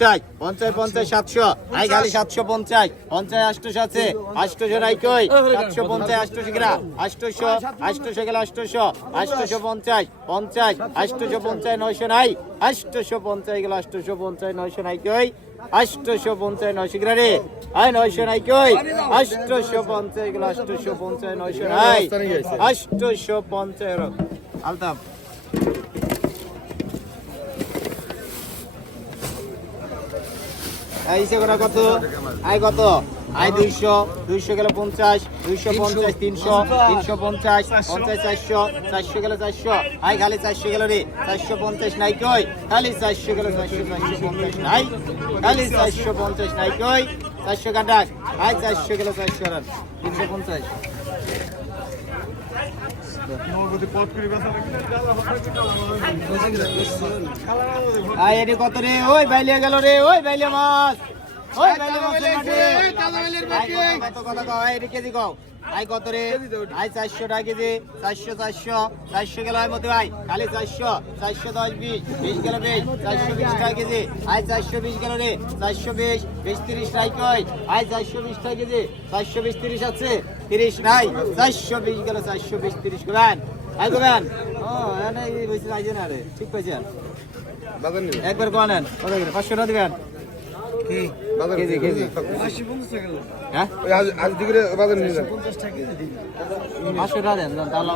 পঞ্চাশ পঞ্চাশ পঞ্চাশ, সাতশো। আই খালি সাতশো পঞ্চাশ। পঞ্চাশ আষ্টশো আছে আষ্টশো নাই কই? সাতশো পঞ্চাশ আষ্টশো গেলা। আষ্টশো আষ্টশো গেলা আষ্টশো আষ্টশো পঞ্চাশ পঞ্চাশ আষ্টশো পঞ্চাশ, নয়শো নাই। আষ্টশো পঞ্চাশ গেলা আষ্টশো পঞ্চাশ, নয়শো নাই কই? আষ্টশো পঞ্চাশ, নয়শো গেলা রে। আই, নয়শো নাই কই? আষ্টশো পঞ্চাশ গেলা আষ্টশো পঞ্চাশ, নয়শো নাই। আষ্টশো পঞ্চাশ আলতাম সেগুলো কত? আই কত? আই দুইশো। দুইশো গেলে পঞ্চাশ, দুইশো পঞ্চাশ, তিনশো তিনশো পঞ্চাশ পঞ্চাশ চারশো চারশো গেলে চারশো। আই খালি চারশো গেলে রে। চারশো পঞ্চাশ নাই চারশো গেলে চারশো চারশো পঞ্চাশ নাই। খালি চারশো পঞ্চাশ নাই কই? চারশো কাটাক। আই চারশো গেলে চারশো রান। তিনশো পঞ্চাশ। আই এটি কত রে? ওই বাইলিয়া গেল রে ওই বাইলিয়া মাছ। ওই বাইলিয়া কত কেজি কও। আই কত রে? আই চারশো টাকা কেজি। চারশো চারশো। চারশো গেল মতো আই খালি চারশো। চারশো দশ বিশ। বিশ গেল বিশ। চারশো বিশ টাকা কেজি। আই চারশো বিশ গেল রে। চারশো বিশ। বিশ তিরিশ টাই আই চারশো বিশ টাকা কেজি। চারশো বিশ তিরিশ আছে। তিরিশ নাই চারশো বিশ গেল চারশো বিশ তিরিশ করবেন আই ও এনে বলছি আইজে না ঠিক পাইছেন একবার কোয়ানেন কত করে পাঁচশো টাকা দিবেন? KG KG. হ্যাঁ? আজ দিকে বাজার নিয়ে যান পাঁচশো টাকা দেন তাহলে